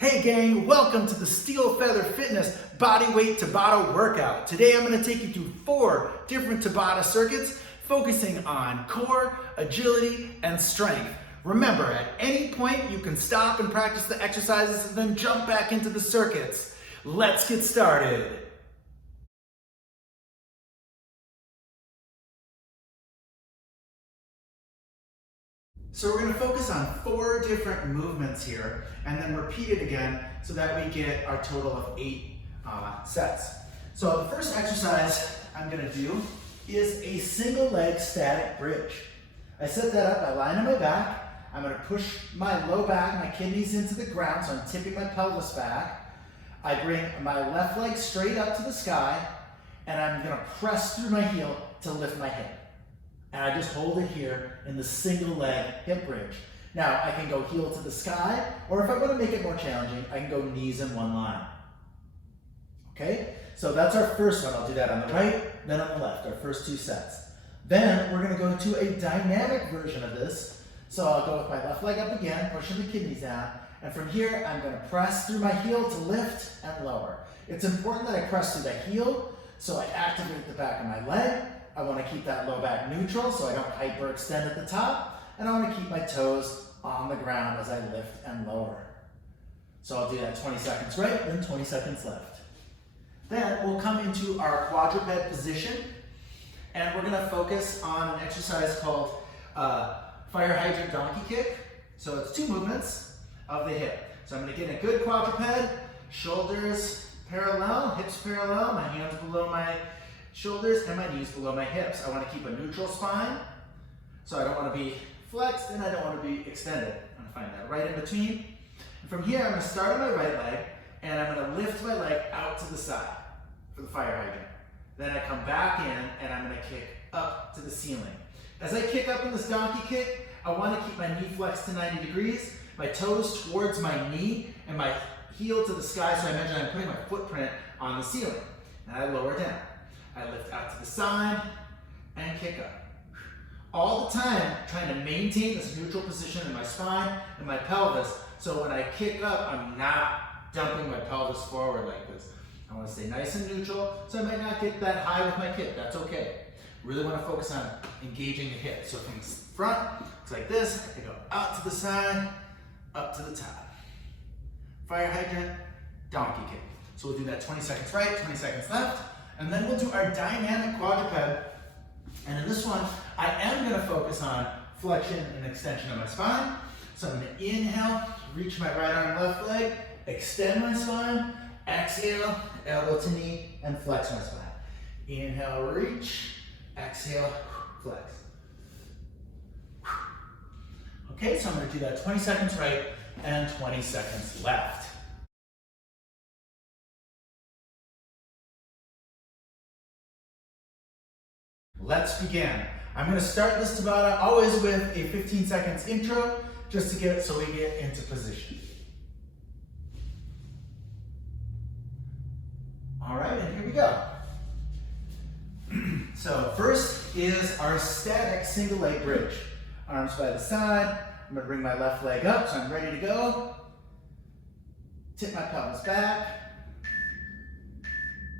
Hey gang, welcome to the Steel Feather Fitness Bodyweight Tabata workout. Today I'm going to take you through 4 different Tabata circuits focusing on core, agility, and strength. Remember, at any point you can stop and practice the exercises and then jump back into the circuits. Let's get started. So we're going to focus on 4 different movements here and then repeat it again so that we get our total of 8 sets. So the first exercise I'm going to do is a single leg static bridge. I set that up by lying on my back. I'm going to push my low back, my kidneys into the ground, so I'm tipping my pelvis back. I bring my left leg straight up to the sky and I'm going to press through my heel to lift my hip. And I just hold it here in the single leg hip bridge. Now I can go heel to the sky, or if I want to make it more challenging, I can go knees in one line. Okay, so that's our first one. I'll do that on the right, then on the left, our first 2 sets. Then we're going to go to a dynamic version of this. So I'll go with my left leg up again, pushing the kidneys down, and from here I'm going to press through my heel to lift and lower. It's important that I press through the heel, so I activate the back of my leg. I want to keep that low back neutral so I don't hyperextend at the top, and I want to keep my toes on the ground as I lift and lower. So I'll do that 20 seconds right, then 20 seconds left. Then we'll come into our quadruped position, and we're going to focus on an exercise called fire hydrant donkey kick. So it's 2 movements of the hip. So I'm going to get a good quadruped, shoulders parallel, hips parallel, my hands below my shoulders and my knees below my hips. I want to keep a neutral spine, so I don't want to be flexed and I don't want to be extended. I'm going to find that right in between. And from here, I'm going to start on my right leg and I'm going to lift my leg out to the side for the fire hydrant. Then I come back in and I'm going to kick up to the ceiling. As I kick up in this donkey kick, I want to keep my knee flexed to 90 degrees, my toes towards my knee and my heel to the sky, so I imagine I'm putting my footprint on the ceiling. And I lower down. I lift out to the side and kick up. All the time trying to maintain this neutral position in my spine and my pelvis, so when I kick up, I'm not dumping my pelvis forward like this. I want to stay nice and neutral, so I might not get that high with my kick. That's okay. Really want to focus on engaging the hip. So from the front, it's like this. I go out to the side, up to the top. Fire hydrant, donkey kick. So we'll do that 20 seconds right, 20 seconds left. And then we'll do our dynamic quadruped. And in this one, I am going to focus on flexion and extension of my spine. So I'm going to inhale, reach my right arm, left leg, extend my spine, exhale, elbow to knee, and flex my spine. Inhale, reach, exhale, flex. Okay, so I'm going to do that 20 seconds right and 20 seconds left. Let's begin. I'm going to start this Tabata always with a 15 seconds intro, just to get it so we get into position. All right, and here we go. So first is our static single leg bridge. Arms by the side. I'm going to bring my left leg up, so I'm ready to go. Tip my pelvis back.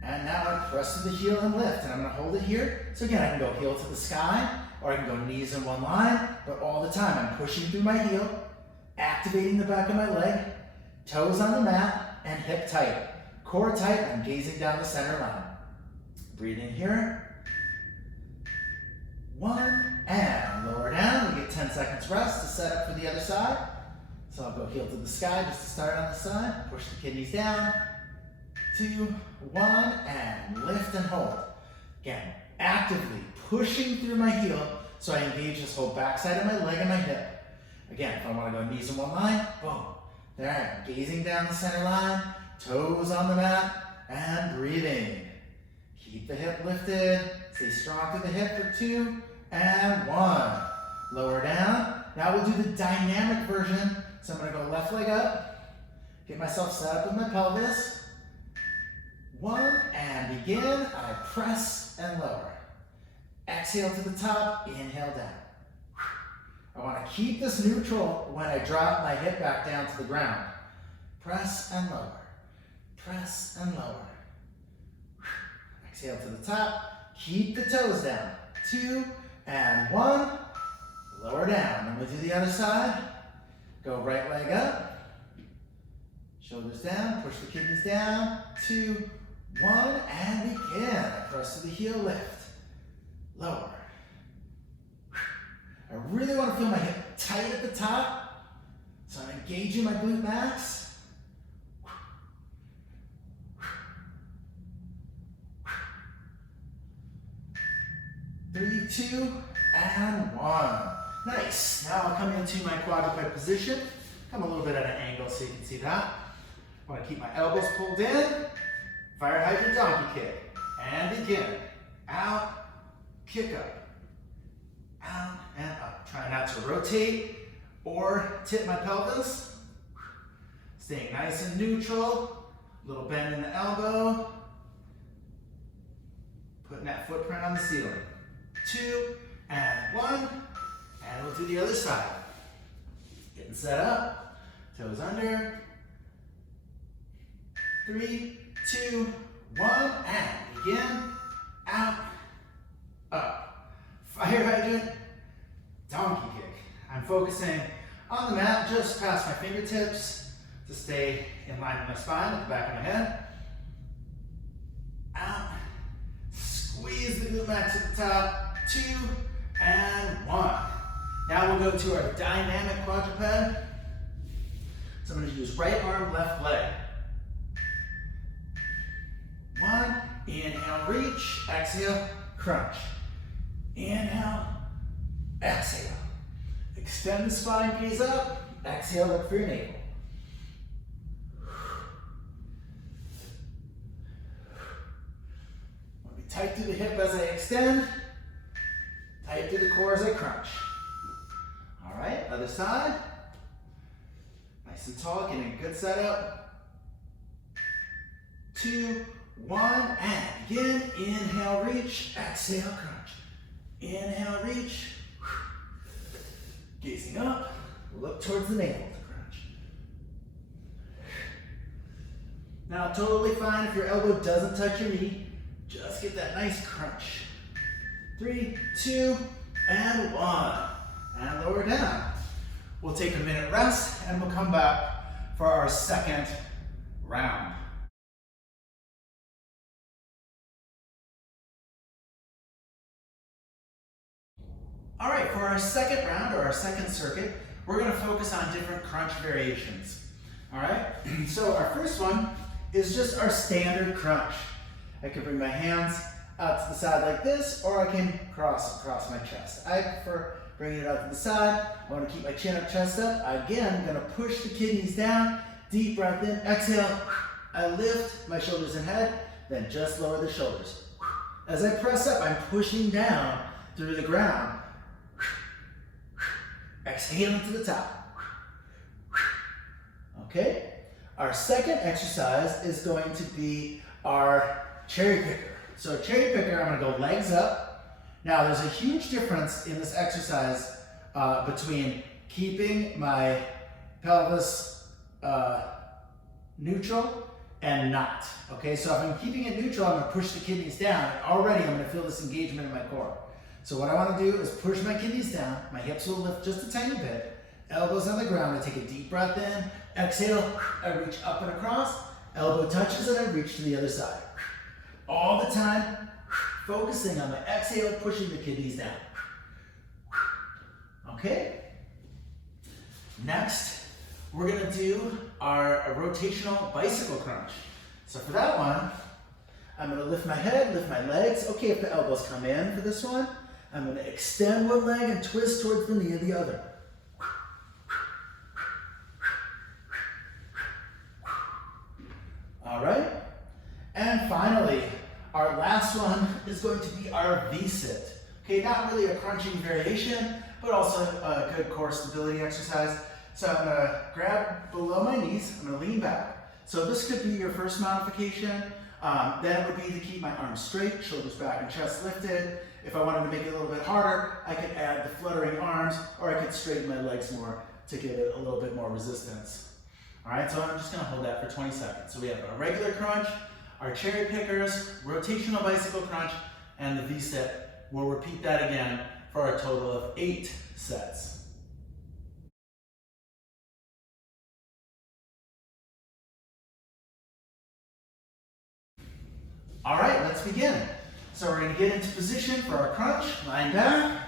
And now I press to the heel and lift, and I'm going to hold it here. So again, I can go heel to the sky, or I can go knees in one line, but all the time I'm pushing through my heel, activating the back of my leg, toes on the mat, and hip tight. Core tight, I'm gazing down the center line. Breathe in here. 1, and lower down. We get 10 seconds rest to set up for the other side. So I'll go heel to the sky just to start on the side. Push the kidneys down. 2, 1, and lift and hold. Again, actively pushing through my heel so I engage this whole backside of my leg and my hip. Again, if I want to go knees in one line, boom. There I am, gazing down the center line, toes on the mat, and breathing. Keep the hip lifted, stay strong through the hip for 2, and 1. Lower down. Now we'll do the dynamic version. So I'm going to go left leg up, get myself set up with my pelvis. 1, and begin. I press and lower. Exhale to the top, inhale down. I want to keep this neutral when I drop my hip back down to the ground. Press and lower. Press and lower. Exhale to the top. Keep the toes down. 2 and 1. Lower down. Then we'll do the other side. Go right leg up. Shoulders down. Push the kidneys down. 2, 1, and begin. Press to the heel, lift. Lower. I really want to feel my hip tight at the top. So I'm engaging my glute max. 3, 2, and 1. Nice. Now I'll come into my quadruped position. Come a little bit at an angle so you can see that. I want to keep my elbows pulled in. Fire hydrant donkey kick. And begin. Out, kick up. Out and up. Try not to rotate or tip my pelvis. Staying nice and neutral. Little bend in the elbow. Putting that footprint on the ceiling. 2 and 1. And we'll do the other side. Getting set up. Toes under. 3, 2, 1, and begin. Out, up. Fire hydrant, donkey kick. I'm focusing on the mat just past my fingertips to stay in line with my spine at the back of my head. Out. Squeeze the glute max at the top. 2 and 1. Now we'll go to our dynamic quadruped. So I'm going to use right arm, left leg. 1, inhale, reach, exhale, crunch. Inhale, exhale. Extend the spine, gaze up, exhale, look for your navel. I'll be tight through the hip as I extend, tight through the core as I crunch. All right, other side. Nice and tall, getting a good setup. 2, 1, and begin. Inhale, reach, exhale, crunch. Inhale, reach. Gazing up, look towards the navel to crunch. Now, totally fine if your elbow doesn't touch your knee. Just get that nice crunch. 3, 2, and 1. And lower down. We'll take a minute rest and we'll come back for our second round. All right, for our second round or our second circuit, we're going to focus on different crunch variations. All right, so our first one is just our standard crunch. I can bring my hands out to the side like this, or I can cross across my chest. I prefer bringing it out to the side. I want to keep my chin up, chest up. Again, I'm going to push the kidneys down. Deep breath in, exhale. I lift my shoulders and head, then just lower the shoulders. As I press up, I'm pushing down through the ground. Exhaling to the top. Okay, our second exercise is going to be our cherry picker. So cherry picker, I'm going to go legs up. Now there's a huge difference in this exercise between keeping my pelvis neutral and not. Okay, so if I'm keeping it neutral, I'm going to push the kidneys down. Already I'm going to feel this engagement in my core. So what I want to do is push my kidneys down. My hips will lift just a tiny bit. Elbows on the ground. I take a deep breath in. Exhale. I reach up and across. Elbow touches and I reach to the other side. All the time, focusing on my exhale, pushing the kidneys down. Okay. Next, we're going to do our rotational bicycle crunch. So for that one, I'm going to lift my head, lift my legs. Okay, if the elbows come in for this one, I'm going to extend one leg and twist towards the knee of the other. All right. And finally, our last one is going to be our V-sit. Okay, not really a crunching variation, but also a good core stability exercise. So I'm going to grab below my knees. I'm going to lean back. So this could be your first modification. Then it would be to keep my arms straight, shoulders back and chest lifted. If I wanted to make it a little bit harder, I could add the fluttering arms, or I could straighten my legs more to give it a little bit more resistance. All right, so I'm just gonna hold that for 20 seconds. So we have our regular crunch, our cherry pickers, rotational bicycle crunch, and the V-sit. We'll repeat that again for a total of 8 sets. All right, let's begin. So we're gonna get into position for our crunch, lying back,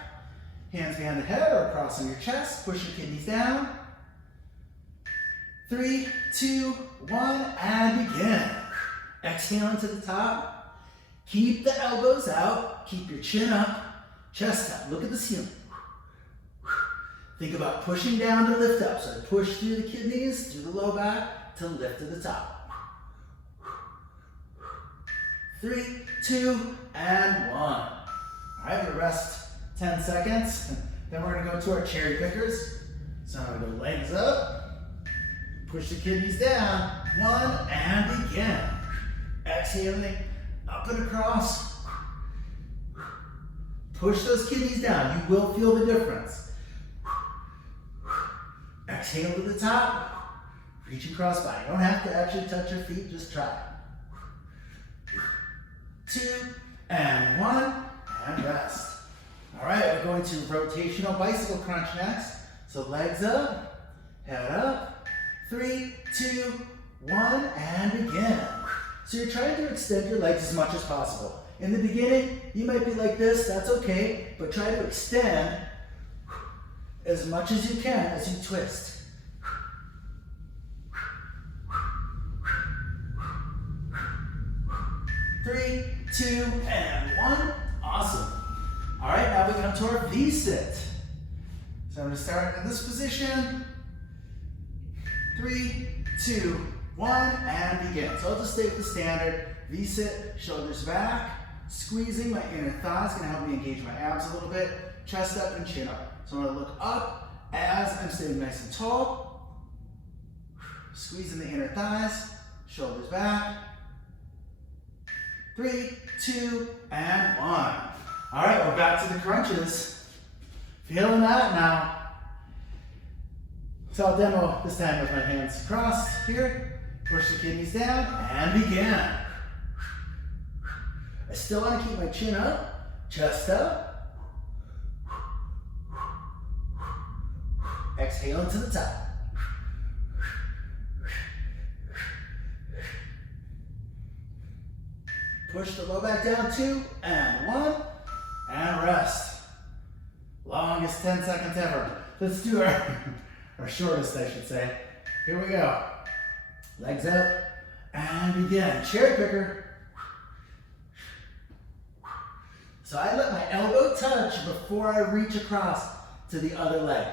hands behind the head or across on your chest, push your kidneys down. 3, 2, 1, and begin. Exhale into the top. Keep the elbows out, keep your chin up, chest up. Look at the ceiling. Think about pushing down to lift up. So push through the kidneys, through the low back, to lift to the top. 3, 2, and 1. All right, we'll rest 10 seconds. Then we're gonna go to our cherry pickers. So I'm gonna go legs up, push the kidneys down, 1, and begin. Exhaling, up and across. Push those kidneys down, you will feel the difference. Exhale to the top, reach across body. You don't have to actually touch your feet, just try. 2, and 1, and rest. All right, we're going to rotational bicycle crunch next. So legs up, head up, 3, 2, 1, and begin. So you're trying to extend your legs as much as possible. In the beginning, you might be like this, that's okay, but try to extend as much as you can as you twist. 3, 2, and 1. Awesome. All right, now we come to our V-sit. So I'm going to start in this position. 3, 2, 1, and begin. So I'll just stay with the standard V-sit, shoulders back, squeezing my inner thighs, going to help me engage my abs a little bit, chest up and chin up. So I'm going to look up as I'm staying nice and tall, squeezing the inner thighs, shoulders back. 3, 2, and 1. All right, we're back to the crunches. Feeling that now. So I'll demo this time with my hands crossed here. Push the kidneys down and begin. I still want to keep my chin up, chest up. Exhale to the top. Push the low back down, 2, and 1, and rest. Longest 10 seconds ever. Let's do our shortest, I should say. Here we go. Legs up, and begin. Cherry picker. So I let my elbow touch before I reach across to the other leg.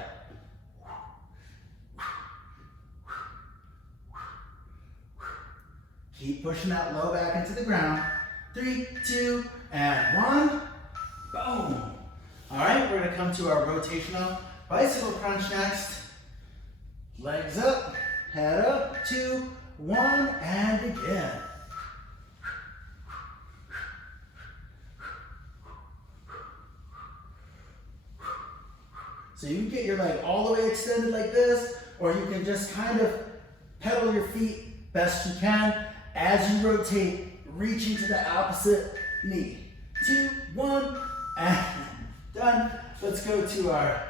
Keep pushing that low back into the ground. 3, 2, and 1. Boom. All right, we're gonna come to our rotational bicycle crunch next. Legs up, head up, 2, 1, and begin. So you can get your leg all the way extended like this, or you can just kind of pedal your feet best you can as you rotate, reaching to the opposite knee. 2, 1, and done. Let's go to our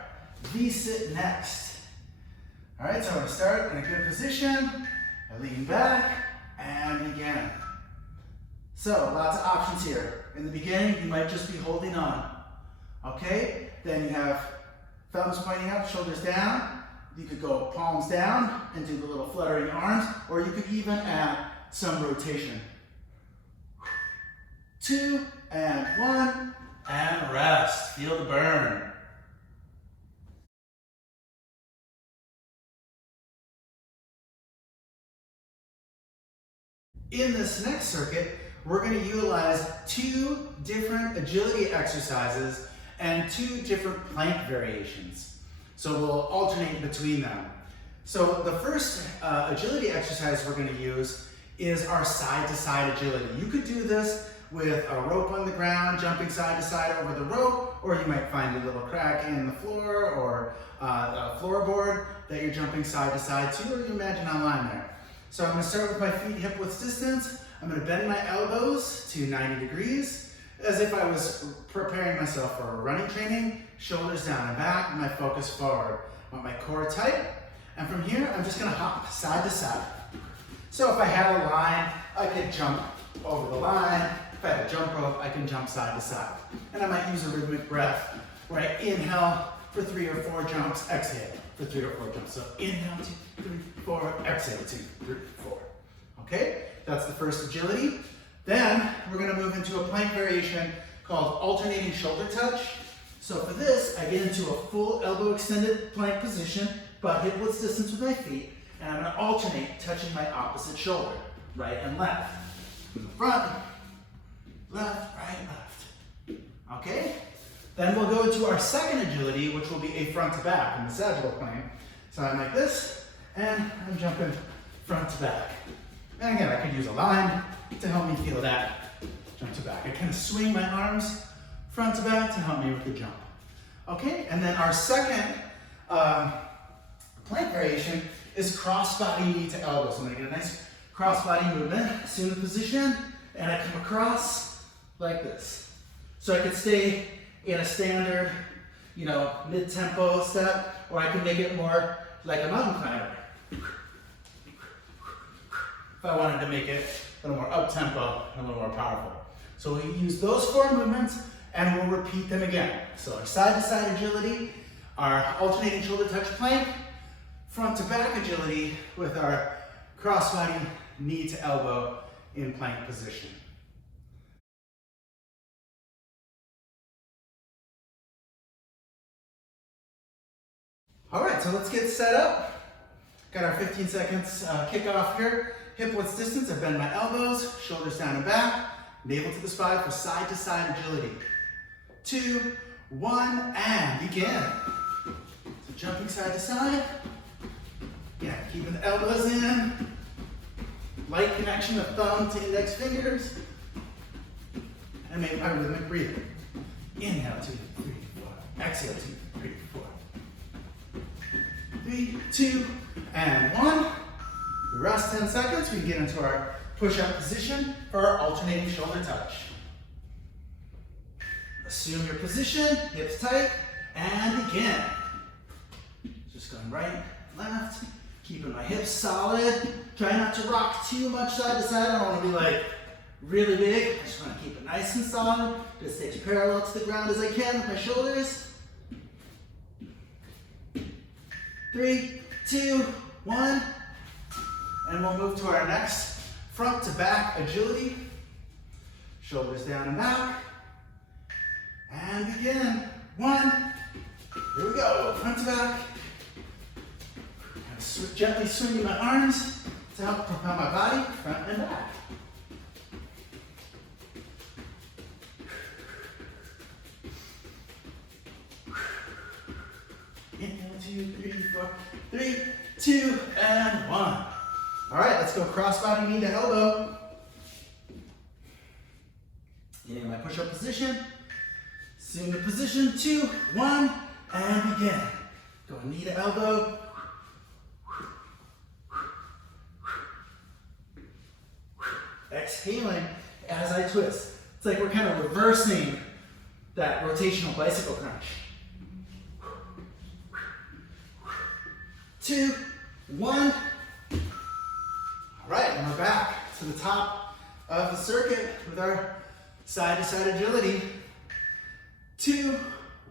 V-sit next. All right, so I'm gonna start in a good position. I lean back and begin. So lots of options here. In the beginning, you might just be holding on. Okay, then you have thumbs pointing up, shoulders down. You could go palms down and do the little fluttering arms, or you could even add some rotation. 2, and 1, and rest. Feel the burn. In this next circuit, we're going to utilize 2 different agility exercises and 2 different plank variations. So we'll alternate between them. So the first agility exercise we're going to use is our side-to-side agility. You could do this with a rope on the ground, jumping side to side over the rope, or you might find a little crack in the floor or a floorboard that you're jumping side to side to, or you imagine a line there. So I'm going to start with my feet hip width distance. I'm going to bend my elbows to 90 degrees as if I was preparing myself for a running training. Shoulders down and back, my focus forward. I want my core tight. And from here, I'm just going to hop side to side. So if I had a line, I could jump over the line. If I had a jump rope, I can jump side to side. And I might use a rhythmic breath where I inhale for 3 or 4 jumps, exhale for 3 or 4 jumps. So inhale, 2, 3, 4, exhale, 2, 3, 4. Okay, that's the first agility. Then we're going to move into a plank variation called alternating shoulder touch. So for this, I get into a full elbow extended plank position, but hip width distance with my feet, and I'm going to alternate touching my opposite shoulder, right and left. In the front, left, right, left. Okay? Then we'll go into our second agility, which will be a front to back in the sagittal plane. So I'm like this, and I'm jumping front to back. And again, I could use a line to help me feel that jump to back. I kind of swing my arms front to back to help me with the jump. Okay, and then our second plank variation is cross body knee to elbow. So I'm gonna get a nice cross body movement, assume the position, and I come across like this. So I could stay in a standard, mid-tempo step, or I can make it more like a mountain climber. If I wanted to make it a little more up-tempo and a little more powerful. So we use those 4 movements and we'll repeat them again. So our side-to-side agility, our alternating shoulder touch plank, front-to-back agility with our cross-body knee to elbow in plank position. All right, so let's get set up. Got our 15 seconds kickoff here. Hip width distance, I bend my elbows, shoulders down and back, navel to the spine for side to side agility. 2, 1, and begin. So jumping side to side. Yeah, keeping the elbows in. Light connection of thumb to index fingers. And make my rhythmic breathing. Inhale, 2, 3, 4. Exhale, 2, 3, 4. 3, 2, and 1. We rest 10 seconds. We can get into our push-up position for our alternating shoulder touch. Assume your position, hips tight, and begin. Just going right, left, keeping my hips solid. Try not to rock too much side to side. I don't want to be like really big. I just want to keep it nice and solid. Just stay as parallel to the ground as I can with my shoulders. 3, 2, 1. And we'll move to our next front to back agility. Shoulders down and back. And begin. 1. Here we go. Front to back. And gently swinging my arms to help propel my body front and back. Inhale, 2, 3, 4. 3, 2, and 1. All right, let's go cross-body knee to elbow. In my push-up position. Assume the position, 2, 1, and begin. Go knee to elbow. Exhaling as I twist. It's like we're kind of reversing that rotational bicycle crunch. 2, 1. All right, and we're back to the top of the circuit with our side-to-side agility. 2,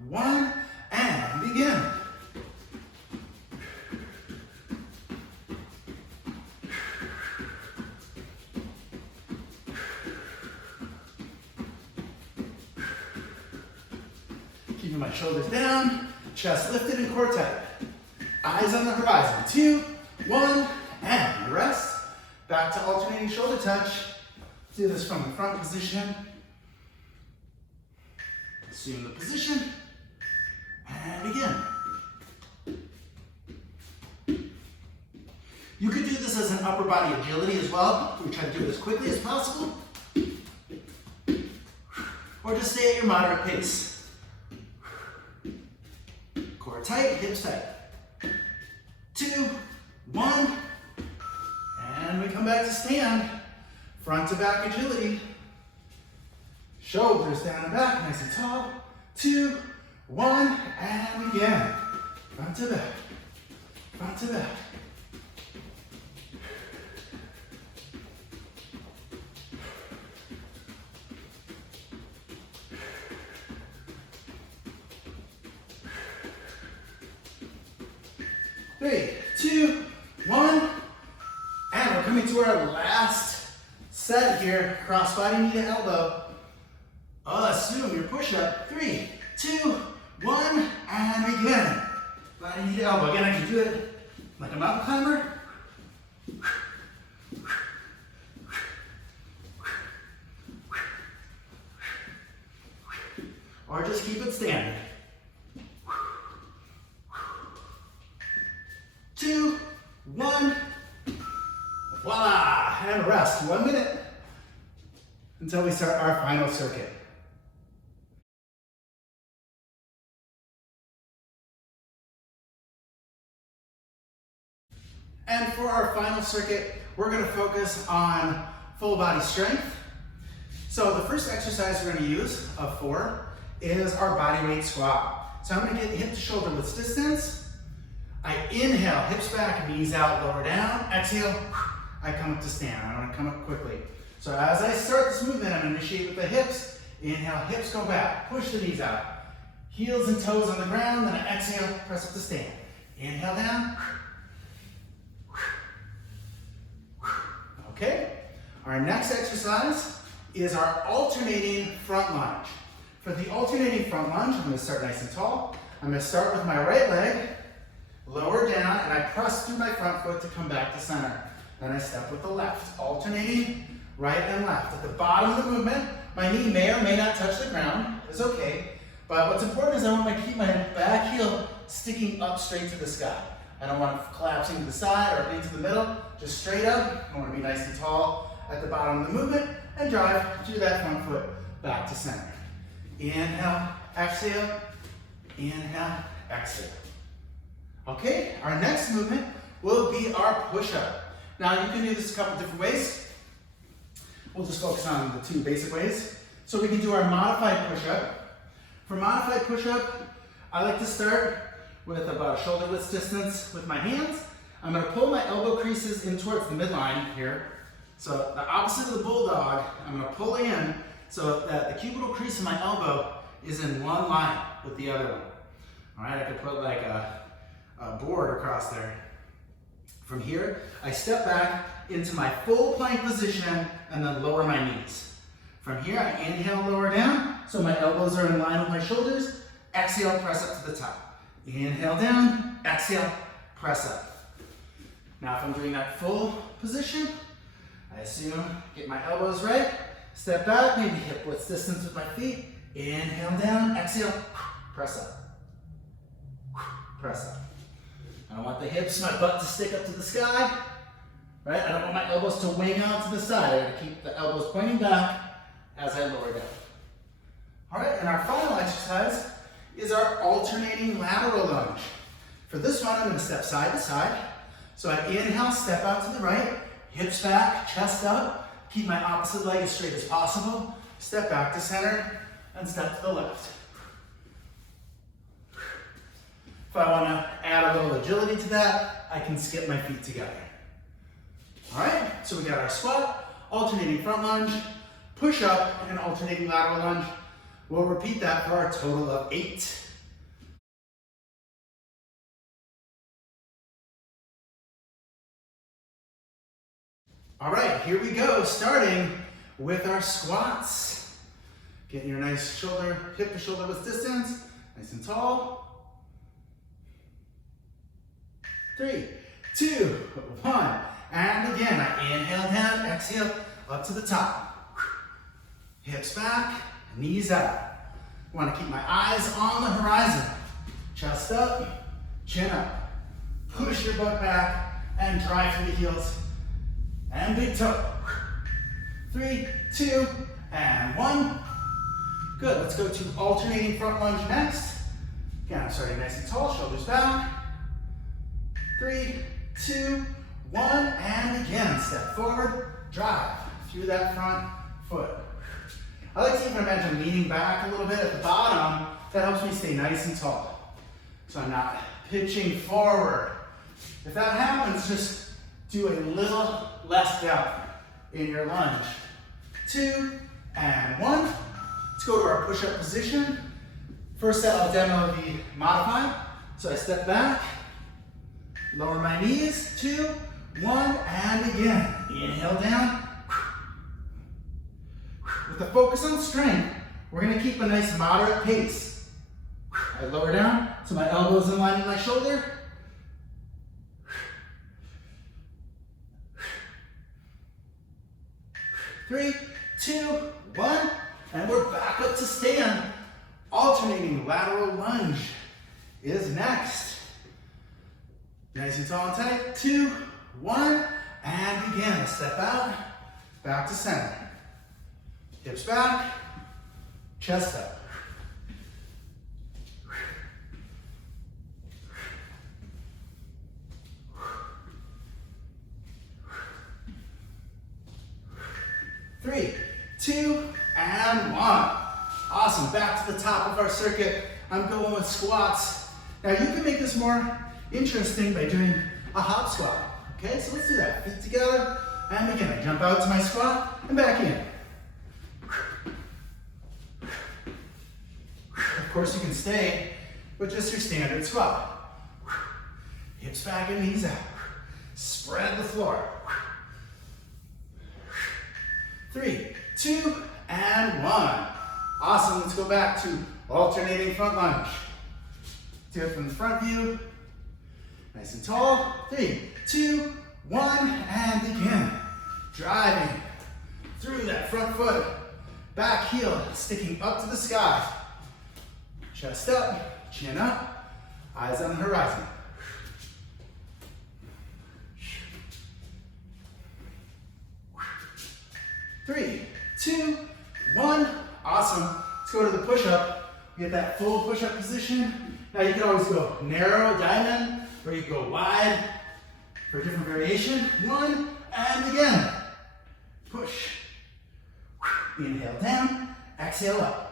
1, and begin. Keeping my shoulders down, chest lifted and core tight. Eyes on the horizon. 2, 1, and rest. Back to alternating shoulder touch. Do this from the front position. Assume the position. And begin. You could do this as an upper body agility as well. We try to do it as quickly as possible. Or just stay at your moderate pace. tight, hips tight. 2, 1, and we come back to stand. Front to back agility. Shoulders down and back, nice and tall. 2, 1, and again. Front to back, front to back. Three, 2, 1, and we're coming to our last set here. Cross body, knee to elbow. Assume your push-up. 3, 2, 1, and begin. Body, knee to elbow. Again, I can do it like a mountain climber. Or just keep it standing. 2, 1, voila, and rest. 1 minute until we start our final circuit. And for our final circuit, we're going to focus on full body strength. So the first exercise we're going to use of 4 is our body weight squat. So I'm going to get hip to shoulder width distance. I inhale, hips back, knees out, lower down. Exhale, I come up to stand. I want to come up quickly. So as I start this movement, I'm going to initiate with the hips. Inhale, hips go back, push the knees out. Heels and toes on the ground, then I exhale, press up to stand. Inhale down. Okay, our next exercise is our alternating front lunge. For the alternating front lunge, I'm going to start nice and tall. I'm going to start with my right leg, lower down, and I press through my front foot to come back to center. Then I step with the left, alternating right and left. At the bottom of the movement, my knee may or may not touch the ground. It's okay. But what's important is I want to keep my back heel sticking up straight to the sky. I don't want it collapsing to the side or into the middle, just straight up. I want to be nice and tall at the bottom of the movement and drive through that front foot back to center. Inhale, exhale, inhale, exhale. Okay, our next movement will be our push-up. Now you can do this a couple different ways. We'll just focus on the 2 basic ways. So we can do our modified push-up. For modified push-up, I like to start with about a shoulder width distance with my hands. I'm going to pull my elbow creases in towards the midline here. So the opposite of the bulldog, I'm going to pull in so that the cubital crease of my elbow is in one line with the other one. All right, I could put like a board across there. From here, I step back into my full plank position and then lower my knees. From here, I inhale, lower down, so my elbows are in line with my shoulders. Exhale, press up to the top. Inhale down, exhale, press up. Now if I'm doing that full position, I assume, get my elbows right, step back, maybe hip width distance with my feet. Inhale down, exhale, press up. Press up. I don't want the hips, my butt to stick up to the sky, right? I don't want my elbows to wing out to the side. I gotta keep the elbows pointing back as I lower down. All right, and our final exercise is our alternating lateral lunge. For this one, I'm gonna step side to side. So I inhale, step out to the right, hips back, chest up, keep my opposite leg as straight as possible, step back to center, and step to the left. If I wanna add a little agility to that, I can skip my feet together. All right, so we got our squat, alternating front lunge, push up, and alternating lateral lunge. We'll repeat that for our total of 8. All right, here we go, starting with our squats. Getting your nice shoulder, hip to shoulder width distance, nice and tall. 3, 2, 1, and again, I inhale down, exhale, up to the top. Hips back, knees out. I want to keep my eyes on the horizon. Chest up, chin up. Push your butt back and drive through the heels. And big toe. 3, 2, and 1. Good, let's go to alternating front lunge next. Again, I'm starting nice and tall, shoulders back. 3, 2, 1, and again, step forward, drive through that front foot. I like to even imagine leaning back a little bit at the bottom. That helps me stay nice and tall. So I'm not pitching forward. If that happens, just do a little less depth in your lunge. 2, and 1. Let's go to our push-up position. First set I'll demo the modified. So I step back, lower my knees, 2, 1, and again. Inhale down. With the focus on strength, we're gonna keep a nice moderate pace. I lower down, so my elbow's in line with my shoulder. 3, 2, 1, and we're back up to stand. Alternating lateral lunge is next. Nice and tall and tight. 2, 1, and again, step out, back to center. Hips back, chest up. Three, 2, and 1. Awesome, back to the top of our circuit. I'm going with squats. Now you can make this more interesting by doing a hop squat. Okay, so let's do that. Feet together, and again, I jump out to my squat and back in. Of course, you can stay with just your standard squat. Hips back and knees out. Spread the floor. 3, 2, and 1. Awesome, let's go back to alternating front lunge. Do it from the front view. Nice and tall. 3, 2, 1, and again. Driving through that front foot. Back heel sticking up to the sky. Chest up, chin up, eyes on the horizon. 3, 2, 1. Awesome. Let's go to the push-up. Get that full push-up position. Now you can always go narrow, diamond, or you can go wide for a different variation. 1, and again. Push. Inhale down, exhale up.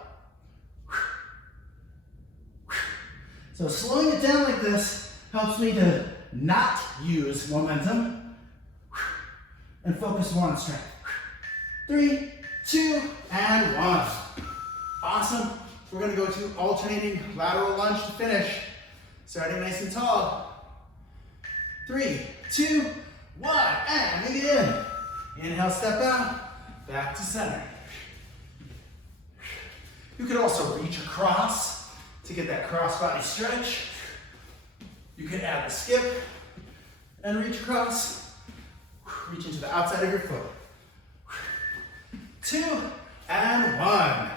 So slowing it down like this helps me to not use momentum and focus more on strength. 3, 2, and 1. Awesome. We're gonna go to alternating lateral lunge to finish. Starting nice and tall. 3, 2, 1, and again. Inhale, step out, back to center. You could also reach across to get that cross-body stretch. You can add a skip and reach across. Reach into the outside of your foot. 2, and 1.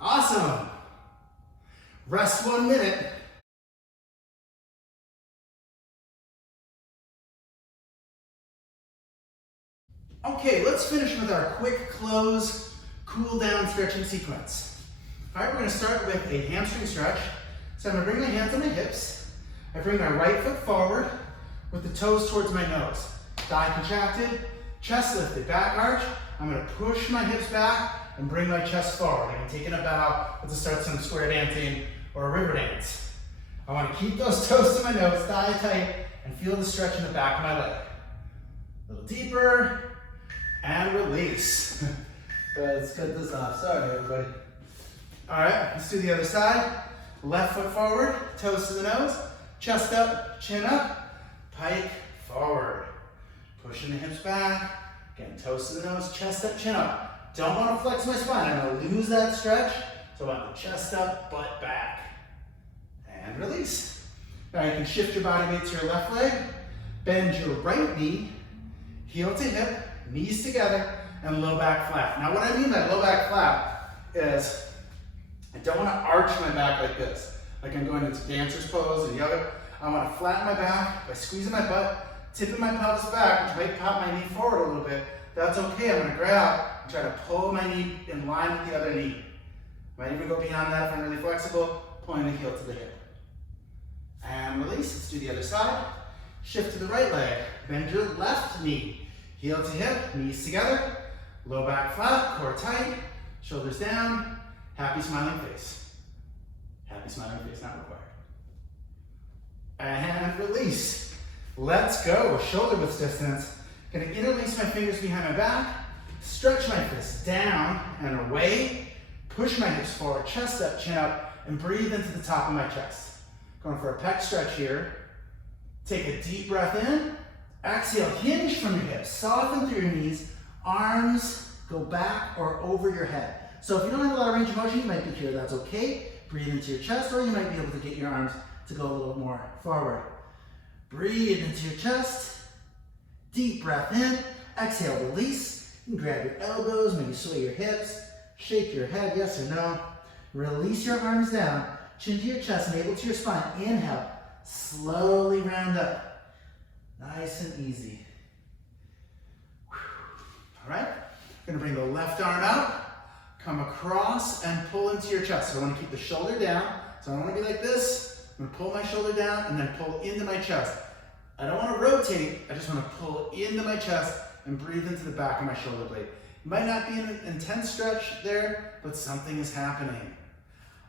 Awesome. Rest 1 minute. Okay, let's finish with our quick close, cool down stretching sequence. All right, we're gonna start with a hamstring stretch. So I'm gonna bring my hands on my hips. I bring my right foot forward with the toes towards my nose. Thigh contracted, chest lifted, back arch. I'm gonna push my hips back and bring my chest forward. I'm taking a bow to start some square dancing or a river dance. I wanna keep those toes to my nose, thigh tight, and feel the stretch in the back of my leg. A little deeper, and release. Let's cut this off, sorry everybody. All right, let's do the other side. Left foot forward, toes to the nose, chest up, chin up, pike forward. Pushing the hips back, again, toes to the nose, chest up, chin up. Don't want to flex my spine, I'm gonna lose that stretch, so I want the chest up, butt back. And release. Now you can shift your body weight to your left leg, bend your right knee, heel to hip, knees together, and low back flat. Now what I mean by low back flat is I don't want to arch my back like this, like I'm going into dancer's pose and yoga. I want to flatten my back by squeezing my butt, tipping my pelvis back, which might pop my knee forward a little bit. That's okay, I'm going to grab and try to pull my knee in line with the other knee. Might even go beyond that if I'm really flexible. pulling the heel to the hip. And release, let's do the other side. Shift to the right leg, bend your left knee. Heel to hip, knees together. Low back flat, core tight, shoulders down. Happy smiling face. Happy smiling face not required. And release. Let's go, shoulder width distance. Gonna interlace my fingers behind my back, stretch my fists down and away, push my hips forward, chest up, chin up, and breathe into the top of my chest. Going for a pec stretch here. Take a deep breath in, exhale, hinge from your hips, soften through your knees, arms go back or over your head. So if you don't have a lot of range of motion, you might be here, that's okay. Breathe into your chest, or you might be able to get your arms to go a little more forward. Breathe into your chest, deep breath in, exhale, release. You can grab your elbows, maybe sway your hips, shake your head, yes or no. Release your arms down, chin to your chest, navel to your spine. Inhale, slowly round up. Nice and easy. All right, gonna bring the left arm out, come across and pull into your chest. So I wanna keep the shoulder down. So I wanna be like this. I'm gonna pull my shoulder down and then pull into my chest. I don't wanna rotate, I just wanna pull into my chest and breathe into the back of my shoulder blade. It might not be an intense stretch there, but something is happening.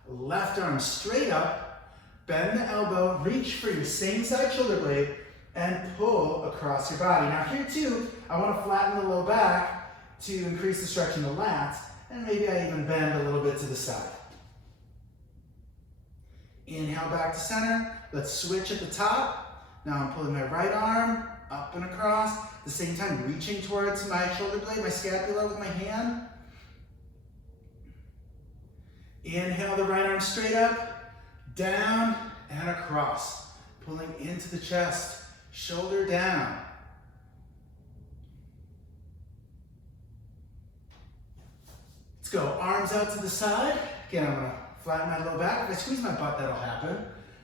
Left arm straight up, bend the elbow, reach for your same side shoulder blade, and pull across your body. Now here too, I wanna flatten the low back to increase the stretch in the lats, and maybe I even bend a little bit to the side. Inhale back to center. Let's switch at the top. Now I'm pulling my right arm up and across. At the same time, reaching towards my shoulder blade, my scapula with my hand. Inhale the right arm straight up, down and across. Pulling into the chest, shoulder down. Let's go, arms out to the side. Again, I'm gonna flatten my low back. If I squeeze my butt, that'll happen.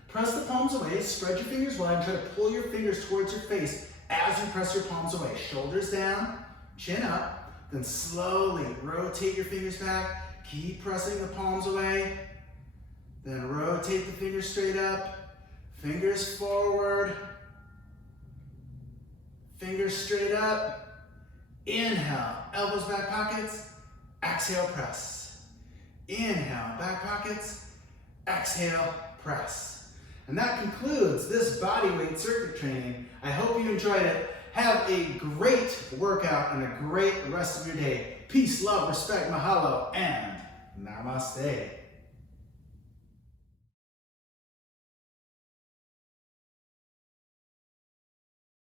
Press the palms away, spread your fingers wide, and try to pull your fingers towards your face as you press your palms away. Shoulders down, chin up, then slowly rotate your fingers back. Keep pressing the palms away. Then rotate the fingers straight up, fingers forward, fingers straight up. Inhale, elbows back pockets, exhale, press. Inhale, back pockets, exhale, press. And that concludes this bodyweight circuit training. I hope you enjoyed it. Have a great workout and a great rest of your day. Peace, love, respect, mahalo, and namaste.